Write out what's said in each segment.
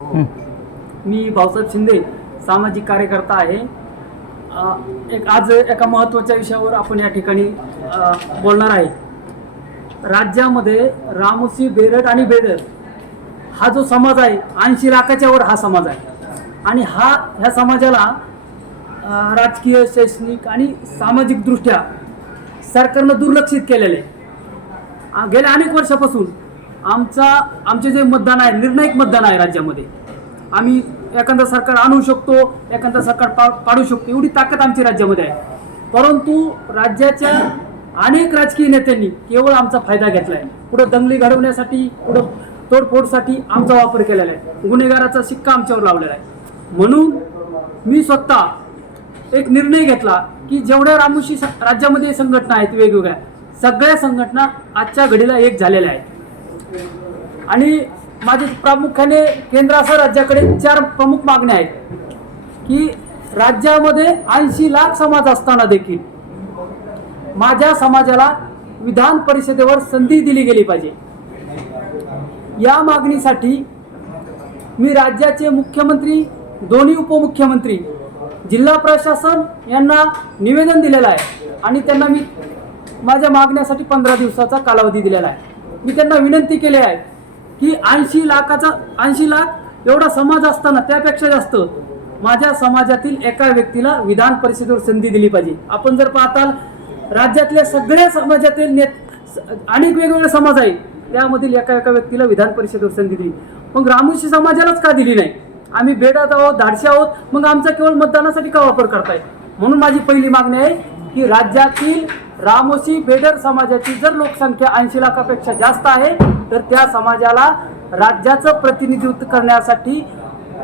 मी भाऊसाहेब शिंदे सामाजिक कार्यकर्ता आहे. एक आज एका महत्त्वाच्या विषयावर आपण या ठिकाणी बोलणार आहे. राज्यामध्ये रामोसी बेरड आणि बेदर हा जो समाज आहे ऐंशी लाखाच्या वर हा समाज आहे. आणि हा ह्या समाजाला राजकीय शैक्षणिक आणि सामाजिकदृष्ट्या सरकारनं दुर्लक्षित केलेलं आहे. गेल्या अनेक वर्षापासून आमचा आमचे जे मतदान आहे निर्णायक मतदान आहे राज्यामध्ये. आम्ही एखादं सरकार आणू शकतो एखादं सरकार पा पाडू शकतो एवढी ताकद आमची राज्यामध्ये आहे. परंतु राज्याच्या अनेक राजकीय नेत्यांनी केवळ आमचा फायदा घेतला आहे पुढं दंगली घडवण्यासाठी पुढं तोडफोडसाठी आमचा वापर केलेला आहे. गुन्हेगाराचा शिक्का आमच्यावर लावलेला आहे. म्हणून मी स्वतः एक निर्णय घेतला की जेवढ्या रामोशी राज्यामध्ये संघटना आहेत वेगवेगळ्या सगळ्या संघटना आजच्या घडीला एक झालेल्या आहेत. आणि माझे प्रामुख्याने केंद्रासह राज्याकडे चार प्रमुख मागण्या आहेत की राज्यामध्ये ऐंशी लाख समाज असताना देखील माझ्या समाजाला विधान परिषदेवर संधी दिली गेली पाहिजे. या मागणीसाठी मी राज्याचे मुख्यमंत्री दोन्ही उपमुख्यमंत्री जिल्हा प्रशासन यांना निवेदन दिलेलं आहे आणि त्यांना मी माझ्या मागण्यासाठी पंधरा दिवसाचा कालावधी दिलेला आहे. मी त्यांना विनंती केली आहे की ऐंशी लाखाचा ऐंशी लाख एवढा समाज असताना त्यापेक्षा जास्त माझ्या समाजातील एका व्यक्तीला विधान परिषदेवर संधी दिली पाहिजे. आपण जर पाहताल राज्यातल्या सगळ्या समाजातील नेत अनेक वेगवेगळे समाज आहेत त्यामधील एका एका व्यक्तीला विधान परिषदेवर संधी दिली. मग रामोशी समाजालाच का दिली नाही? आम्ही बेडात आहोत धाडशी आहोत मग आमचा केवळ मतदानासाठी का वापर करताय? म्हणून माझी पहिली मागणी आहे की राज्यातील रामोशी बेडर समाजाची जर लोकसंख्या ऐंशी लाखापेक्षा जास्त आहे तर त्या समाजाला राज्याचं प्रतिनिधित्व करण्यासाठी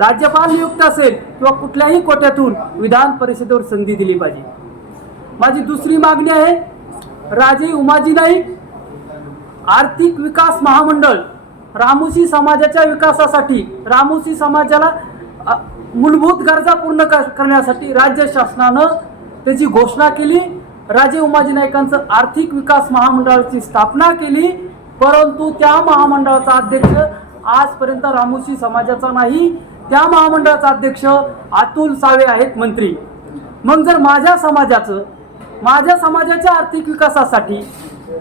राज्यपाल नियुक्त असेल किंवा कुठल्याही कोट्यातून विधान परिषदेवर संधी दिली पाहिजे. माझी दुसरी मागणी आहे राजे उमाजी नाईक आर्थिक विकास महामंडळ रामोशी समाजाच्या विकासासाठी रामोशी समाजाला मूलभूत गरजा पूर्ण कर- करण्यासाठी राज्य शासनानं त्याची घोषणा केली. राजे उमाजी नाईकांचं आर्थिक विकास महामंडळाची स्थापना केली परंतु त्या महामंडळाचा अध्यक्ष आजपर्यंत रामोशी समाजाचा नाही. त्या महामंडळाचा अध्यक्ष अतुल सावे आहेत मंत्री. मग जर माझ्या समाजाचं माझ्या समाजाच्या आर्थिक विकासासाठी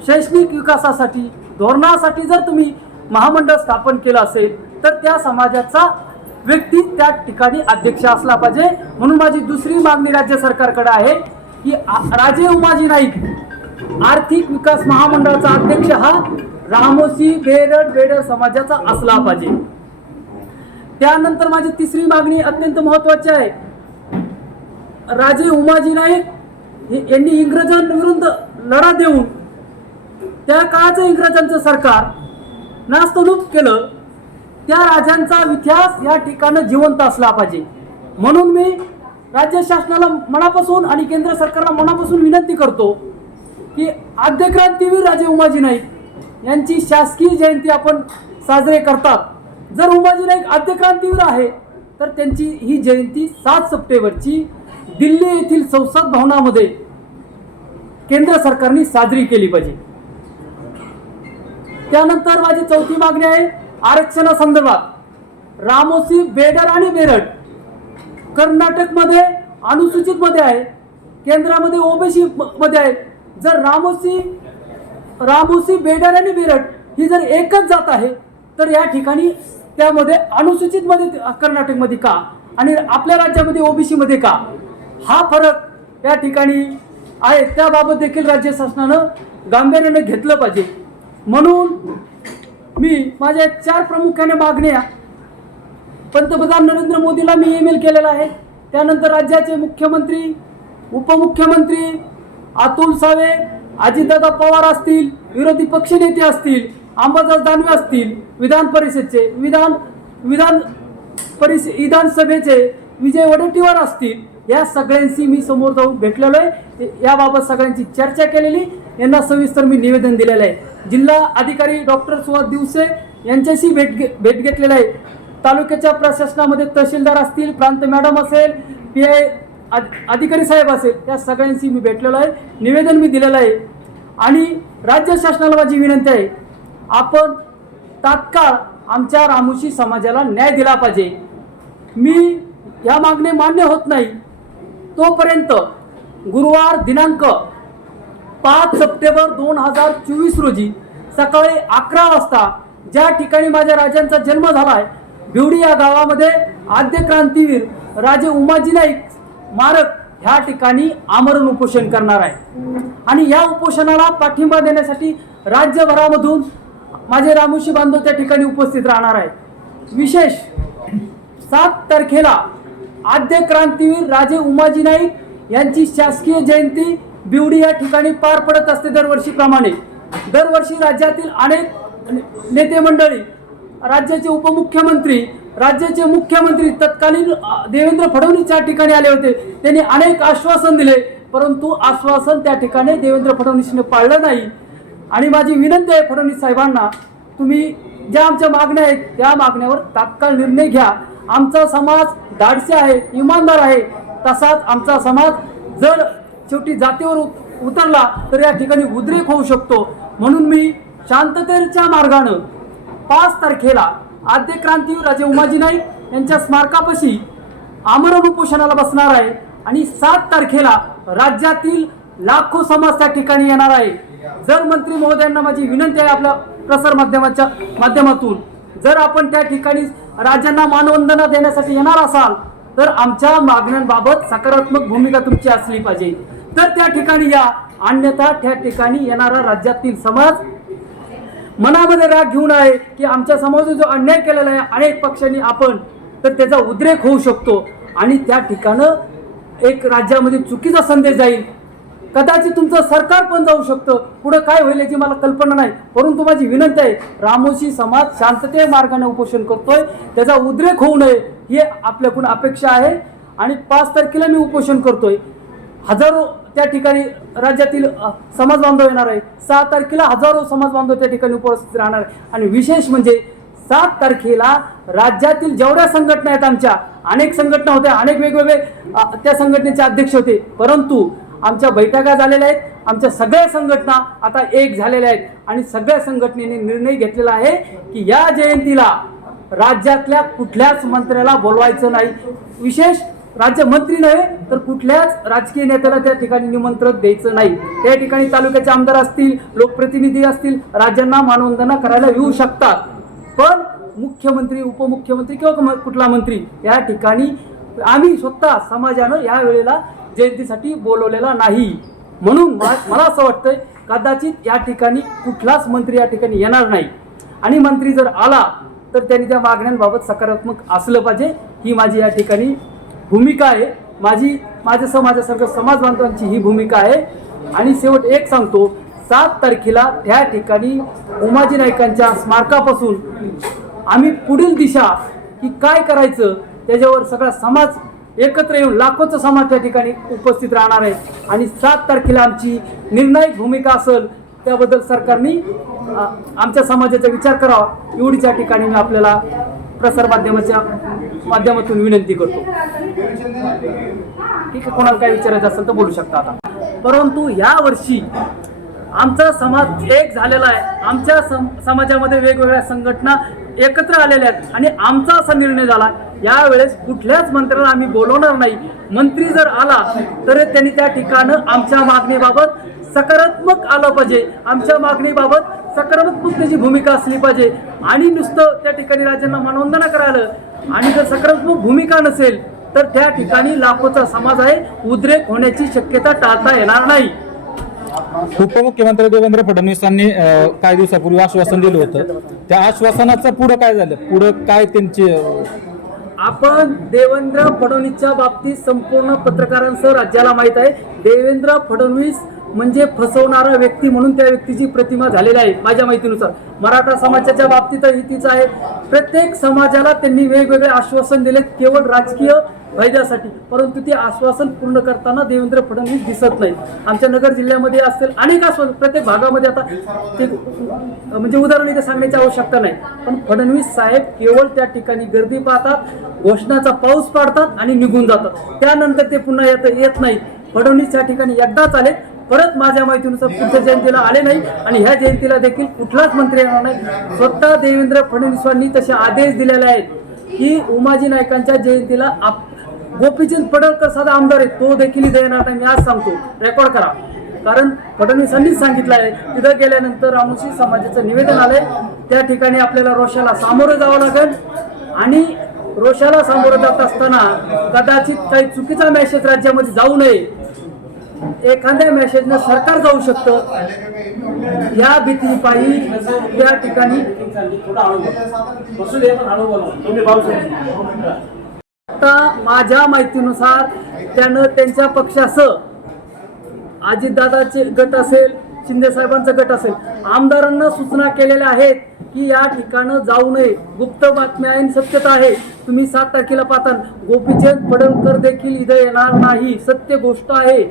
शैक्षणिक विकासासाठी धोरणासाठी जर तुम्ही महामंडळ स्थापन केलं असेल तर त्या समाजाचा व्यक्ती त्या ठिकाणी अध्यक्ष असला पाहिजे. म्हणून माझी दुसरी मागणी राज्य सरकारकडे आहे. की राजे उमाजी नाईक. आर्थिक विकास महामंडळाचा अध्यक्ष हा रामोसी बेरड बेडर समाजाचा असला पाहिजे. त्यानंतर माझी तिसरी मागणी अत्यंत महत्वाची आहे. राजे उमाजी नाईक यांनी इंग्रजांविरुद्ध लढा देऊन त्या काळाचं इंग्रजांचं सरकार नास्तलूप केलं. त्या राजांचा इतिहास या ठिकाणी जिवंत असला पाहिजे. म्हणून मी राज्य शासनाला मनापासून आणि केंद्र सरकारला मनापासून विनंती करतो की आद्यक्रांतीवीर राजे उमाजी नाईक यांची शासकीय जयंती आपण साजरे करतात. जर उमाजी नाईक आद्यक्रांतीवीर आहे तर त्यांची ही जयंती सात सप्टेंबरची दिल्ली येथील संसद भवनामध्ये केंद्र सरकारने साजरी केली पाहिजे. त्यानंतर माझी चौथी मागणी आहे आरक्षणासंदर्भात. रामोसी बेडर आणि बेरड कर्नाटकमध्ये अनुसूचितमध्ये आहे. केंद्रामध्ये ओबीसी मध्ये आहे. जर रामोसी रामोसी बेडर आणि बिरट ही जर एकच जात आहे तर या ठिकाणी त्यामध्ये अनुसूचितमध्ये कर्नाटकमध्ये का? आणि आपल्या राज्यामध्ये ओबीसीमध्ये का? हा फरक या ठिकाणी आहे. त्याबाबत देखील राज्य शासनानं गांभीर्याने घेतलं पाहिजे. म्हणून मी माझ्या चार प्रामुख्याने मागण्या पंतप्रधान नरेंद्र मोदीला मी ईमेल केलेला आहे. त्यानंतर राज्याचे मुख्यमंत्री उपमुख्यमंत्री अतुल सावे अजितदादा पवार असतील विरोधी पक्षनेते असतील अंबादास दानवे असतील विधान परिषदचे विधान विधान परिष विधानसभेचे विजय वडेट्टीवार असतील या सगळ्यांशी मी समोर जाऊन भेटलेलो आहे. याबाबत सगळ्यांची चर्चा केलेली यांना सविस्तर मी निवेदन दिलेलं आहे. जिल्हा अधिकारी डॉक्टर सुहास दिवसे यांच्याशी भेट घे भेट घेतलेला आहे. तालुक्याच्या प्रशासनामध्ये तहसीलदार असतील प्रांत मॅडम असेल पी आय अधिकारी साहेब असेल त्या सगळ्यांशी मी भेटलेलो आहे. निवेदन मी दिलेलं आहे. आणि राज्य शासनाला माझी विनंती आहे आपण तात्काळ आमच्या रामोशी समाजाला न्याय दिला पाहिजे. मी या मागणी मान्य होत नाही. तोपर्यंत गुरुवार दिनांक पाच सप्टेंबर दोन हजार चोवीस रोजी सकाळी अकरा वाजता ज्या ठिकाणी माझ्या राजांचा जन्म झाला आहे बिवडी या गावामध्ये आद्य क्रांतीवीर राजे उमाजी नाईक मारक ह्या ठिकाणी आमरण उपोषण करणार आहे. आणि या उपोषणाला पाठिंबा देण्यासाठी राज्यभरामधून माझे रामोशी बांधव त्या ठिकाणी उपस्थित राहणार आहे विशेष सात तारखेला आद्य क्रांतीवीर राजे उमाजी नाईक यांची शासकीय जयंती बिवडी या ठिकाणी पार पडत असते दरवर्षीप्रमाणे. दरवर्षी राज्यातील अनेक नेते मंडळी राज्याचे उपमुख्यमंत्री राज्याचे मुख्यमंत्री तत्कालीन देवेंद्र फडणवीस या ठिकाणी आले होते. त्यांनी अनेक आश्वासन दिले परंतु आश्वासन त्या ठिकाणी देवेंद्र फडणवीसने पाळलं नाही. आणि माझी विनंती आहे फडणवीस साहेबांना तुम्ही ज्या आमच्या मागण्या आहेत त्या मागण्यावर तात्काळ निर्णय घ्या. आमचा समाज धाडसी आहे इमानदार आहे. तसाच आमचा समाज जर शेवटी जातीवर उत- उतरला तर या ठिकाणी उद्रेक होऊ शकतो. म्हणून मी शांततेच्या मार्गानं पाच तारखेला आद्य क्रांतीवीर राजे उमाजी नाईक यांच्या स्मारकापाशी आमरण उपोषणाला बसणार आहे आणि सात तारखेला राज्यातील लाखो समाज त्या ठिकाणी येणार आहे. जर मंत्री महोदयांना माझी विनंती आहे आपल्या प्रसार माध्यमाच्या माध्यमातून जर आपण त्या ठिकाणी राज्यांना मानवंदना देण्यासाठी येणार असाल तर आमच्या मागण्यांबाबत सकारात्मक भूमिका तुमची असली पाहिजे. तर त्या ठिकाणी या अन्यथा त्या ठिकाणी येणारा राज्यातील समाज मनामध्ये राग घेऊन आहे की आमच्या समाजात जो अन्याय केलेला आहे अनेक पक्षांनी आपण तर त्याचा उद्रेक होऊ शकतो. आणि त्या ठिकाणं एक राज्यामध्ये चुकीचा संदेश जाईल. कदाचित तुमचं सरकार पण जाऊ शकतं. पुढं काय होईल याची मला कल्पना नाही. परंतु माझी विनंती आहे रामोशी समाज शांतते मार्गाने उपोषण करतोय. त्याचा उद्रेक होऊ नये ही आपल्याकडून अपेक्षा आहे. आणि पाच तारखेला मी उपोषण करतोय. हजारो त्या ठिकाणी राज्यातील समाज बांधव येणार आहे सहा तारखेला हजारो समाज बांधव त्या ठिकाणी उपस्थित राहणार आहे आणि विशेष म्हणजे सात तारखेला राज्यातील जेवढ्या संघटना आहेत आमच्या अनेक संघटना होत्या अनेक वेगवेगळे त्या संघटनेचे अध्यक्ष होते. परंतु आमच्या बैठका झालेल्या आहेत. आमच्या सगळ्या संघटना आता एक झालेल्या आहेत. आणि सगळ्या संघटनेने निर्णय घेतलेला आहे की या जयंतीला राज्यातल्या कुठल्याच मंत्र्याला बोलवायचं नाही. विशेष राज्यमंत्री नव्हे तर कुठल्याच राजकीय नेत्याला त्या ठिकाणी निमंत्रण द्यायचं नाही. त्या ठिकाणी तालुक्याचे आमदार असतील लोकप्रतिनिधी असतील राज्यांना मानवंदना करायला येऊ शकतात. पण मुख्यमंत्री उपमुख्यमंत्री किंवा कुठला मंत्री या ठिकाणी आम्ही स्वतः समाजानं या वेळेला जयंतीसाठी बोलवलेला नाही. म्हणून मला मला असं वाटतंय कदाचित या ठिकाणी कुठलाच मंत्री या ठिकाणी येणार नाही. आणि मंत्री जर आला तर त्यांनी त्या मागण्यांबाबत सकारात्मक असलं पाहिजे. ही माझी या ठिकाणी भूमिका आहे. माझी माझ्यासह माझ्यासारखं समाज बांधवांची ही भूमिका आहे. आणि शेवट एक सांगतो सात तारखेला त्या ठिकाणी उमाजी नाईकांच्या स्मारकापासून आम्ही पुढील दिशा की काय करायचं त्याच्यावर सगळा समाज एकत्र येऊन लाखोचं समाज त्या ठिकाणी उपस्थित राहणार आहे. आणि सात तारखेला आमची निर्णायक भूमिका असेल त्याबद्दल सरकारने आमच्या समाजाचा विचार करावा. एवढीच्या ठिकाणी मी आपल्याला प्रसारमाध्यमाच्या माध्यमातून विनंती करतो. ठीक आहे कोणाला काय विचारायचं असेल तर बोलू शकता आता. परंतु या वर्षी आमचा समाज एक झालेला आहे. आमच्या सम समाजामध्ये वेगवेगळ्या संघटना एकत्र आलेल्या आहेत आणि आमचा असा निर्णय झाला. यावेळेस कुठल्याच मंत्र्याला आम्ही बोलवणार नाही. मंत्री जर आला तर त्यांनी त्या ठिकाणं आमच्या मागणीबाबत सकारात्मक आलं पाहिजे. आमच्या मागणीबाबत सकारात्मक त्याची भूमिका असली पाहिजे. आणि नुसतं त्या ठिकाणी राज्यांना मानवंदना करायला आणि जर सकारात्मक भूमिका नसेल तर त्या ठिकाणी लाखोचा समाज आहे उद्रेक होण्याची शक्यता टाळता येणार नाही. उपमुख्यमंत्री देवेंद्र फडणवीसांनी काही दिवसापूर्वी आश्वासन दिलं होतं. त्या आश्वासनाचं पुढं काय झालं? पुढं काय त्यांची आपण देवेंद्र फडणवीसच्या बाबतीत संपूर्ण पत्रकारांसह राज्याला माहीत आहे. देवेंद्र फडणवीस म्हणजे फसवणारा व्यक्ती म्हणून त्या व्यक्तीची प्रतिमा झालेली आहे माझ्या माहितीनुसार. मराठा समाजाच्या बाबतीतही तीच आहे. प्रत्येक समाजाला त्यांनी वेगवेगळे आश्वासन दिले केवळ राजकीय फायद्यासाठी. परंतु ते आश्वासन पूर्ण करताना देवेंद्र फडणवीस दिसत नाही आमच्या नगर जिल्ह्यामध्ये असतील अनेक आश्वासन प्रत्येक भागामध्ये आता ते म्हणजे उदाहरण इथे सांगण्याची आवश्यकता नाही. पण फडणवीस साहेब केवळ त्या ठिकाणी गर्दी पाहतात घोषणाचा पाऊस पाडतात आणि निघून जातात. त्यानंतर ते पुन्हा येत येत नाही फडणवीस त्या ठिकाणी एकदाच आले परत माझ्या माहितीनुसार पुढच्या जयंतीला आले नाही आणि ह्या जयंतीला देखील कुठलाच मंत्री येणार नाही. स्वतः देवेंद्र फडणवीसांनी तसे आदेश दिलेले आहेत की उमाजी नायकांच्या जयंतीला आप गोपीचंद पडळकर साधा आमदार आहे तो देखील इथे येणार नाही. मी आज सांगतो रेकॉर्ड करा. कारण फडणवीसांनीच सांगितलं आहे तिथं गेल्यानंतर रामोशी समाजाचं निवेदन आलंय. त्या ठिकाणी आपल्याला रोषाला सामोरं जावं लागेल. आणि रोषाला सामोरं जात असताना कदाचित काही चुकीचा मॅसेज राज्यामध्ये जाऊ नये. एखाद्या मेसेजनं सरकार जाऊ शकतं. या भीतीपायी त्या ठिकाणी आता माझ्या माहितीनुसार त्यानं त्यांच्या पक्षासह अजितदादाचे गट असेल शिंदे साहेबांचा गट असेल आमदारांना सूचना केलेल्या आहेत की या ठिकाणं जाऊ नये. गुप्त बातम्या आहे सत्यता आहे. तुम्ही सात तारखेला पाहताल. गोपीचंद पडळकर देखील इथं येणार नाही. सत्य गोष्ट आहे.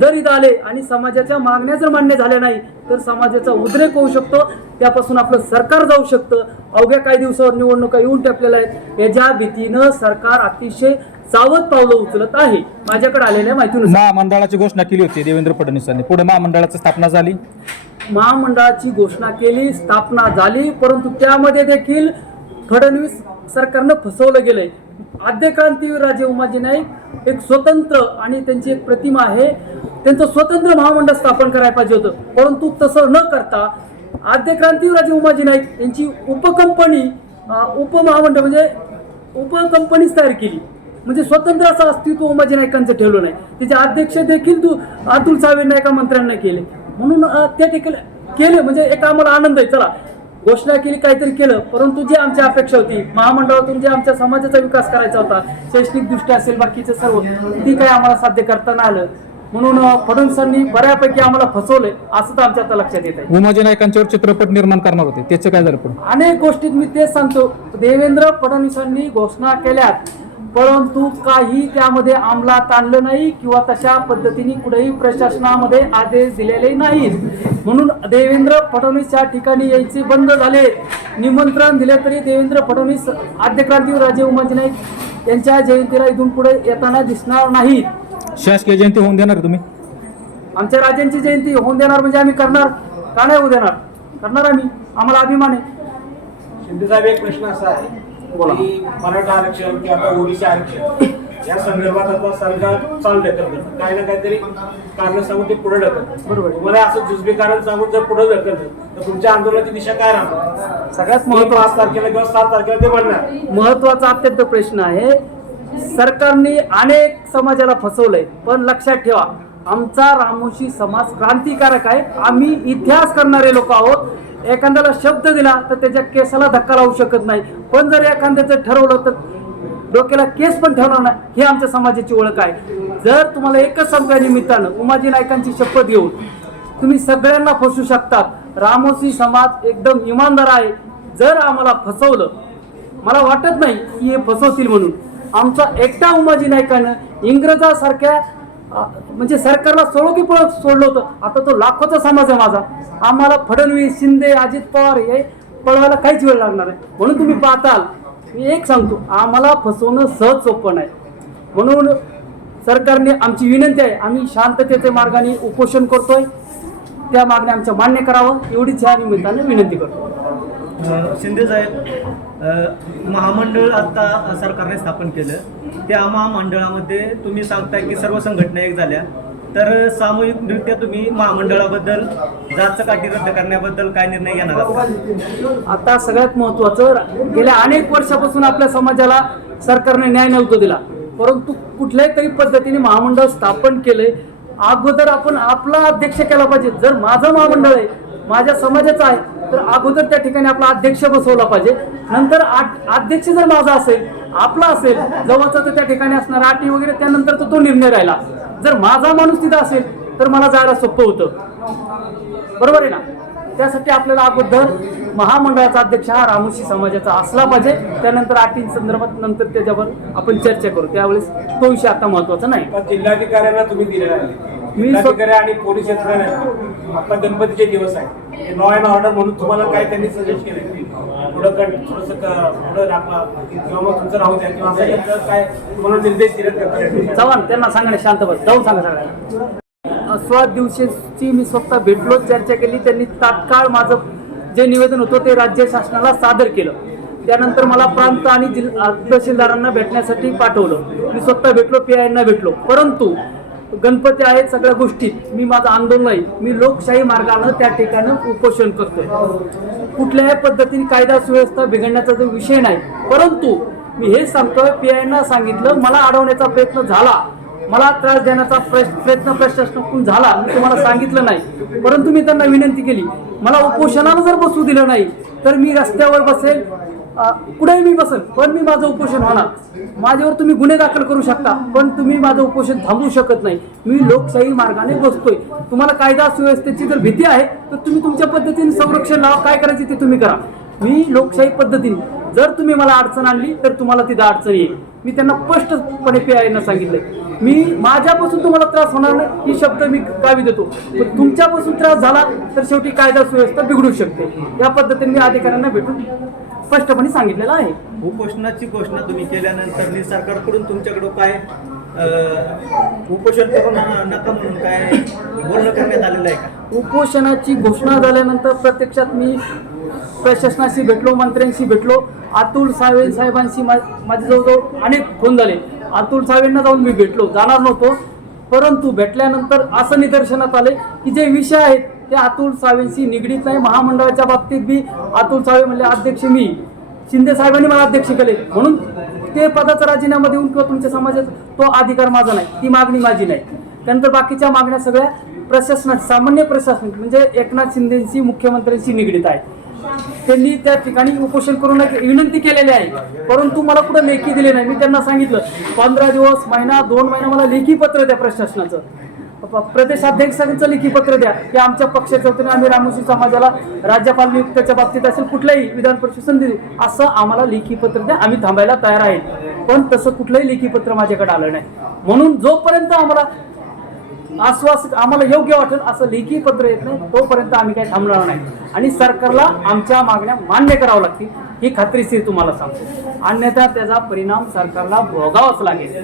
जर इथं आले आणि समाजाच्या मागण्या जर मान्य झाल्या नाही तर समाजाचा उद्रेक होऊ शकतो. त्यापासून आपलं सरकार जाऊ शकतं. अवघ्या काही दिवसावर निवडणुका येऊन टपलेल्या आहेत. याच्या भीतीनं सरकार अतिशय सावध पावलं उचलत आहे. माझ्याकडे आलेल्या माहितीनुसार महामंडळाची घोषणा केली होती देवेंद्र फडणवीसांनी. पुढे महामंडळाची स्थापना झाली. महामंडळाची घोषणा केली स्थापना झाली परंतु त्यामध्ये देखील फडणवीस सरकारनं फसवलं गेलंय. आद्यक्रांतीवीर राजे उमाजी नाईक एक स्वतंत्र आणि त्यांची एक प्रतिमा आहे. त्यांचं स्वतंत्र महामंडळ स्थापन करायला पाहिजे होतं. परंतु तसं न करता आद्यक्रांतीवीर राजे उमाजी नाईक यांची उपकंपनी उपमहामंडळ म्हणजे उपकंपनीच तयार केली. म्हणजे स्वतंत्र असं अस्तित्व उमाजी नायकांचं ठेवलं नाही. त्याचे अध्यक्ष देखील तू अतुल सावे नायका मंत्र्यांना केले. म्हणून त्या ठिकाणी केले म्हणजे एक आम्हाला आनंद आहे. चला घोषणा केली काहीतरी केलं. परंतु जी आमची अपेक्षा होती महामंडळातून जे आमच्या समाजाचा विकास करायचा होता शैक्षणिक दृष्ट्या असेल बाकीचं सर्व ती काही आम्हाला साध्य करता नाही आलं. म्हणून फडणवीसांनी बऱ्यापैकी आम्हाला फसवलंय असं तर आमच्या आता लक्षात येत आहे उमाजी नायकांच्यावर चित्रपट निर्माण करणार होते त्याचं काय झालं अनेक गोष्टीत मी तेच सांगतो. देवेंद्र फडणवीसांनी घोषणा केल्यात. परंतु काही त्यामध्ये अंमलात आणलं नाही किंवा तशा पद्धतीने कुठेही प्रशासनामध्ये आदेश दिलेले नाहीत. म्हणून देवेंद्र फडणवीस या ठिकाणी यायचे बंद झाले. निमंत्रण दिले तरी देवेंद्र फडणवीस आद्यक्रांतीवीर राजे उमाजी नाईक यांच्या जयंतीला इथून पुढे येताना दिसणार नाहीत. शासकीय जयंती होऊन देणार तुम्ही? आमच्या राजांची जयंती होऊन देणार म्हणजे आम्ही करणार. का नाही होऊ देणार? करणार आम्ही. आम्हाला अभिमान आहे. शिंदे साहेब एक प्रश्न असा आहे. की मराठा आरक्षण किंवा आता ओबीसी आरक्षण या संदर्भात आता सरकार चाललंय तर काही ना काहीतरी कारण सांगून ते पुढे ढकलत बरोबर. तुम्हाला असं जुजबी कारण सांगून जर पुढे ढकललं तर तुमच्या आंदोलनाची दिशा काय राहणार? सगळ्यात तीन पाच तारखेला किंवा सात तारखेला ते बनणार. महत्त्वाचा अत्यंत प्रश्न आहे. सरकारने अनेक समाजाला फसवलंय. पण लक्षात ठेवा आमचा रामोशी समाज क्रांतिकारक आहे. आम्ही इतिहास करणारे लोक आहोत. एखाद्याला शब्द दिला तर त्याच्या केसाला धक्का लावू शकत नाही. पण जर एखाद्याचं ठरवलं तर डोक्याला केस पण ठेवणार नाही ही आमच्या समाजाची ओळख आहे. जर तुम्हाला एकच सांगता निमित्तानं उमाजी नायकांची शपथ घेऊन तुम्ही सगळ्यांना फसू शकतात. रामोसी समाज एकदम इमानदार आहे. जर आम्हाला फसवलं मला वाटत नाही की हे फसवतील म्हणून. आमचा एकटा उमाजी नायकानं इंग्रजासारख्या म्हणजे सरकारला सोडो की पळत सोडलं होतं. आता तो लाखोचा समाज आहे माझा. आम्हाला फडणवीस शिंदे अजित पवार हे पळवायला काहीच वेळ लागणार आहे म्हणून तुम्ही पाहताल. मी एक सांगतो आम्हाला फसवणं सहज सोपं नाही. म्हणून सरकारने आमची विनंती आहे आम्ही शांततेच्या मार्गाने उपोषण करतोय. त्या मागण्या आमच्या मान्य करावं. एवढीच ह्या निमित्ताने विनंती करतो. शिंदे साहेब महामंडळ आता सरकारने स्थापन केलं. त्या महामंडळामध्ये तुम्ही सांगताय की सर्व संघटना एक झाल्या. तर सामूहिकरित्या तुम्ही महामंडळाबद्दल जातचं काठी रद्द करण्याबद्दल काय निर्णय घेणार आता सगळ्यात महत्वाचं गेल्या अनेक वर्षापासून आपल्या समाजाला सरकारने न्याय नव्हतं दिला. परंतु कुठल्याही तरी पद्धतीने महामंडळ स्थापन केलंय. अगोदर आपण आपला अध्यक्ष केला पाहिजे. जर माझं महामंडळ आहे माझ्या समाजाचं आहे तर अगोदर त्या ठिकाणी आपला अध्यक्ष बसवला पाहिजे. नंतर अध्यक्ष जर माझा असेल आपला असेल जवळचा तर त्या ठिकाणी असणार अटी वगैरे त्यानंतर तो तो निर्णय राहिला. जर माझा माणूस तिथं असेल तर मला जायला सोपं होतं. बरोबर आहे ना? त्यासाठी आपल्याला अगोदर महामंडळाचा अध्यक्ष हा रामोशी समाजाचा असला पाहिजे. त्यानंतर आटी संदर्भात नंतर त्याच्यावर आपण चर्चा करू. त्यावेळेस तो विषय आता महत्त्वाचा नाही. जिल्हाधिकाऱ्यांना तुम्ही दिलेला आहे. मी जिल्हाधिकारी आणि पोलीस यंत्रणा आता गणपतीचे दिवस आहे लॉ अँड ऑर्डर म्हणून तुम्हाला काय त्यांनी सजेस्ट केलं पुढं थोडंसं पुढं राखा किंवा मग तुमचं राहू द्या. किंवा असं काय तुम्हाला निर्देश दिलेत चव्हाण त्यांना सांगा ना शांत बस. जाऊन सांगा सगळ्यांना. सोळा दिवशीची मी स्वतः भेटलो चर्चा केली. त्यांनी तात्काळ माझं जे निवेदन होतं ते राज्य शासनाला सादर केलं. त्यानंतर मला प्रांत आणि जिल्हा तहसीलदारांना भेटण्यासाठी पाठवलं. मी स्वतः भेटलो पी आयना भेटलो. परंतु गणपती आहेत सगळ्या गोष्टीत मी माझं आंदोलन आहे मी लोकशाही मार्गानं त्या ठिकाणी उपोषण करतोय. कुठल्याही पद्धतीने कायदा सुव्यवस्था बिघडण्याचा जो विषय नाही. परंतु मी हे सांगतोय पी आयना सांगितलं मला अडवण्याचा प्रयत्न झाला. मला त्रास देण्याचा प्रयत्न प्रयत्न प्रशासनाकडून झाला. मी तुम्हाला सांगितलं नाही. परंतु मी त्यांना विनंती केली. मला उपोषणाला जर बसू दिलं नाही तर मी रस्त्यावर बसेल कुठेही मी बसेल पण मी माझं उपोषण होणार. माझ्यावर तुम्ही गुन्हे दाखल करू शकता पण तुम्ही माझं उपोषण थांबवू शकत नाही. मी लोकशाही मार्गाने बसतोय. तुम्हाला कायदा सुव्यवस्थेची जर भीती आहे तर तुम्ही तुमच्या पद्धतीने संरक्षण लावा. काय करायचे ते तुम्ही करा. मी लोकशाही पद्धतीने जर तुम्ही मला अडचण आणली तर तुम्हाला तिथं अडचण येईल. मी त्यांना स्पष्टपणे पी सांगितलं सांगितलंय. मी माझ्यापासून तुम्हाला त्रास होणार नाही ही शब्द मी कावी देतो. पण तुमच्यापासून त्रास झाला तर शेवटी कायदा सुव्यवस्था बिघडू शकते. या पद्धतीने मी अधिकाऱ्यांना भेटून स्पष्टपणे सांगितलेलं आहे. उपोषणाची घोषणा तुम्ही केल्यानंतर सरकारकडून तुमच्याकडं काय उपोषण करून नका म्हणून काय बोलणं करण्यात आलेलं आहे का? उपोषणाची घोषणा झाल्यानंतर प्रत्यक्षात मी प्रशासनाशी भेटलो मंत्र्यांशी भेटलो. अतुल सावे साहेबांशी माझे जवळजवळ अनेक फोन झाले. अतुल सावेंना जाऊन मी भेटलो जाणार नव्हतो. परंतु भेटल्यानंतर असं निदर्शनात आले की जे विषय आहेत ते अतुल सावेंशी निगडीत नाही. महामंडळाच्या बाबतीत बी अतुल सावे म्हणले अध्यक्ष मी. शिंदे साहेबांनी मला अध्यक्ष केले. म्हणून ते पदाचा राजीनामा देऊन किंवा तुमच्या समाजात तो अधिकार माझा नाही. ती मागणी माझी नाही. त्यानंतर बाकीच्या मागण्या सगळ्या प्रशासनात सामान्य प्रशासन म्हणजे एकनाथ शिंदेशी मुख्यमंत्र्यांशी निगडीत आहे. त्यांनी त्या ठिकाणी उपोषण करून विनंती केलेली आहे. परंतु मला कुठं लेखी दिली नाही. मी त्यांना सांगितलं पंधरा दिवस महिना दोन महिना मला लेखी पत्र द्या प्रशासनाचं. प्रदेशाध्यक्षांचं लेखी पत्र द्या. की आमच्या पक्षाच्या वतीने आम्ही रामोशी समाजाला राज्यपाल नियुक्तीच्या बाबतीत असेल कुठल्याही विधान परिषद संधी देऊ असं आम्हाला लेखी पत्र द्या. आम्ही थांबायला तयार आहे. पण तसं कुठलंही लेखी पत्र माझ्याकडे आलं नाही. म्हणून जोपर्यंत आम्हाला आश्वास आम्हाला योग्य वाटेल असं लेखी पत्र येत नाही तोपर्यंत आम्ही काही थांबणार नाही. आणि सरकारला आमच्या मागण्या मान्य करावं लागतील ही खात्रीशीर तुम्हाला सांगतो. अन्यथा त्याचा परिणाम सरकारला भोगावाच लागेल.